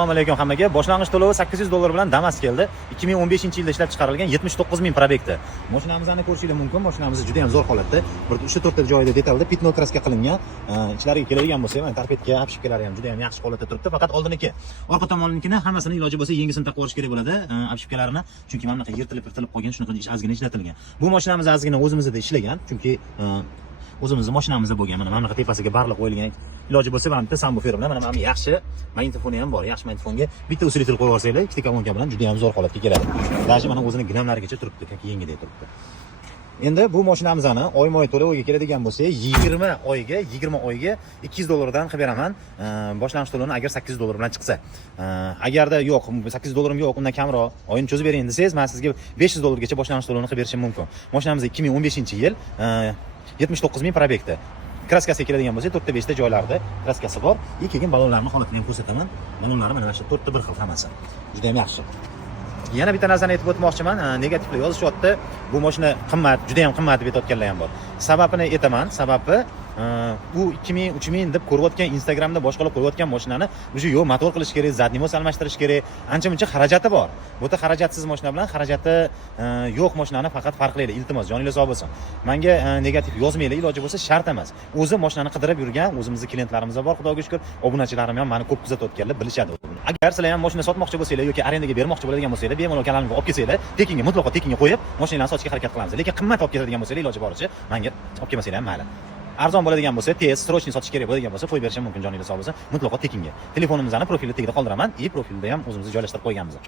Assalomu alaykum hammaga. Boshlang'ich to'lovi $800 bilan Damas keldi. 2015-yilda ishlab chiqarilgan 79,000 probekti. Mashinamizni ko'rishingiz mumkin. Mashinamiz juda ham zo'r holatda. Bir 3-4 ta joyida detalda pitno kraska qilingan. Ichlariga keladigan bo'lsa, mana tarpetka, apshipkalari ham juda ham yaxshi holatda turibdi. Faqat oldiniki, orqa tomonnikini hammasini iloji bo'lsa yengisini taqib olish kerak bo'ladi. Apshipkalarini, chunki mana bunaqa yirtilib qolgan, shunaqa ozgina ishlatilgan. Bu mashinamiz ozgina o'zimizda ishlagan, chunki o'zimizning mashinamizda bo'lgan. Mana bunaqa tepasiga barliq qo'yilgan. Iloji bo'lsa mana bitta subwoofer bilan mana bu yaxshi magnitofoni ham bor. Yaxshi magnitofonga bitta usilitel qo'yib olsanglar, ikkita kolonka bilan juda ham zo'r holatga keladi. Даже mana o'zining ginamlarigacha turibdi, yoki yengidek turibdi. Endi bu mashinamizni oyma-oy to'loviga keladigan bo'lsa, 20 oyga $200 dan qilib beraman. Boshlang'ich to'lovni agar $800 bilan chiqsa. Agarda yo'q, $800 yo'q, undan kamroq oyini cho'zib bering desangiz, men sizga $500 gacha boshlang'ich to'lovni qilib berishim mumkin. Mashinamiz 2015-yil 79,000 probekti. Kraskasiga keladigan bo'lsa, 4ta 5ta joylarda kraskasi bor. Keyin balonlarning holatini ham ko'rsataman. Balonlari mana shu 4ta bir xil hammasi. Juda ham yaxshi. Yana bitta narsani aytib o'tmoqchiman. Negativlar yozishyapti. Bu mashina qimmat, juda ham qimmat deb aytayotganlar ham bor. Sababini aytaman. Sababi bu 2000-3000 deb ko'rayotgan Instagramda boshqalar qo'yayotgan mashinani o'sha yo'q, motor qilish kerak, zadnimoz almashtirish kerak, ancha-muncha xarajati bor. Bu yerda xarajatsiz mashina bilan xarajati yo'q mashinani faqat farqlaydi. Iltimos, joningiz sog' bo'lsin. Menga negativ yozmanglar, iloji bo'lsa shart emas. O'zi mashinani qidirib yurgan o'zimizning klientlarimiz bor, xudoga shukr. Obunachilarim ham meni ko'p kuzatayotganlar, bilishadi. Agar sizlar ham mashina sotmoqchi bo'lsanglar yoki arendaga bermoqchi bo'ladigan bo'lsanglar, bemalol kanalimga olib kelsanglar, tekinga, mutlaqo tekinga qo'yib, mashinalarni sotishga harakat qilamiz. Lekin qimmat olib keladigan bo'lsanglar, iloji boricha menga olib kelmasanglar ham mayli. Arzon bo'ladigan bo'lsa, tez, srochniy sotish kerak bo'ladigan bo'lsa, qo'yib berishim mumkin, joningiz sog' bo'lsin. Mutlaqo tekinga. Telefonimizni profilda tagida qoldiraman, profilda ham o'zimizni joylashtirib qo'yganmiz.